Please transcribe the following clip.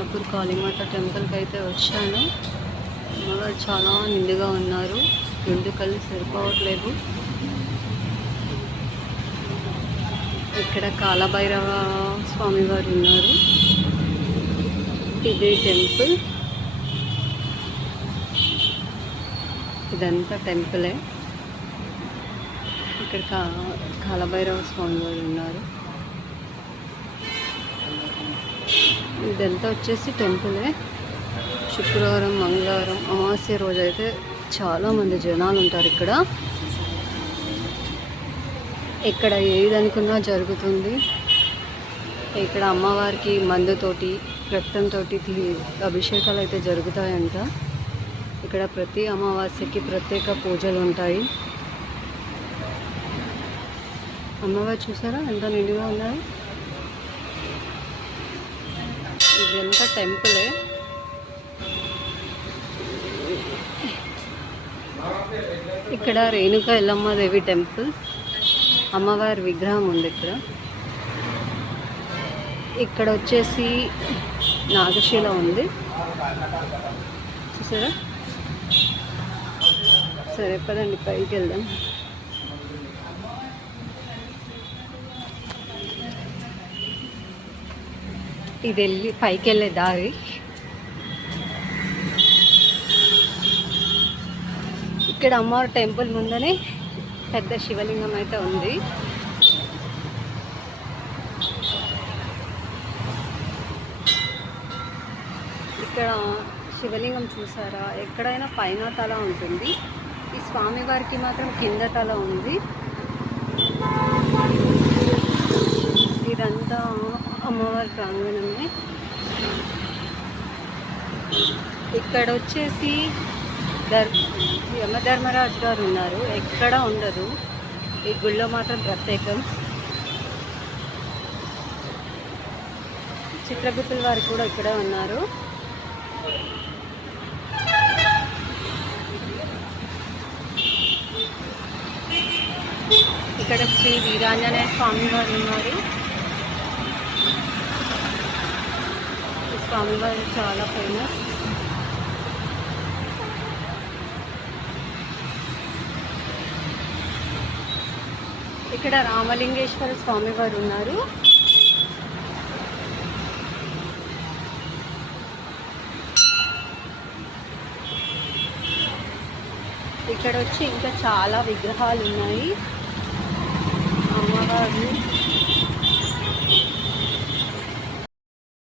మియాపూర్ కాళీమాత టెంపుల్కి అయితే వచ్చాను. అమ్మవారు చాలా నిండుగా ఉన్నారు. 2 కళ్ళు సరిపోవట్లేదు. ఇక్కడ కాలభైరవ స్వామి వారు ఉన్నారు. ఇది టెంపుల్, ఇదంతా టెంపులే. ఇక్కడ కాలభైరవ స్వామి వారు ఉన్నారు. ఇదంతా వచ్చేసి టెంపులే. శుక్రవారం, మంగళవారం, అమావాస్య రోజు అయితే చాలామంది జనాలు ఉంటారు. ఇక్కడ ఏది అనుకున్నా జరుగుతుంది. ఇక్కడ అమ్మవారికి మందుతోటి, రక్తంతో అభిషేకాలు అయితే జరుగుతాయంట. ఇక్కడ ప్రతి అమావాస్యకి ప్రత్యేక పూజలు ఉంటాయి. అమ్మవారు చూసారా ఎంత నిండుగా ఉన్నారు. ఇదంతా టెంపులే. ఇక్కడ రేణుకా ఎల్లమ్మ దేవి టెంపుల్, అమ్మవారి విగ్రహం ఉంది. ఇక్కడ వచ్చేసి నాగశిల ఉంది చూసారా. సరే పదండి పైకి వెళ్దాం. ఇది పైకి వెళ్ళే దారి. ఇక్కడ అమ్మవారి టెంపుల్ ముందనే పెద్ద శివలింగం అయితే ఉంది. ఇక్కడ శివలింగం చూసారా, ఎక్కడైనా పైన తల ఉంటుంది. ఈ స్వామివారికి మాత్రం కింద తల ఉంది. ఇదంతా అమ్మవారి ప్రాంగణమే. ఇక్కడ వచ్చేసి యమధర్మరాజు గారు ఉన్నారు. ఎక్కడ ఉండదు, ఈ గుళ్ళో మాత్రం ప్రత్యేకం. చిత్రగుప్తుల వారు కూడా ఇక్కడే ఉన్నారు. ఇక్కడ శ్రీ వీరాంజనేయ స్వామి వారు ఉన్నారు. ఈ స్వామివారు చాలా ఫేమస్. ఇక్కడ రామలింగేశ్వర స్వామి వారు ఉన్నారు. ఇక్కడ వచ్చి ఇంకా చాలా విగ్రహాలు ఉన్నాయి. అమ్మవారు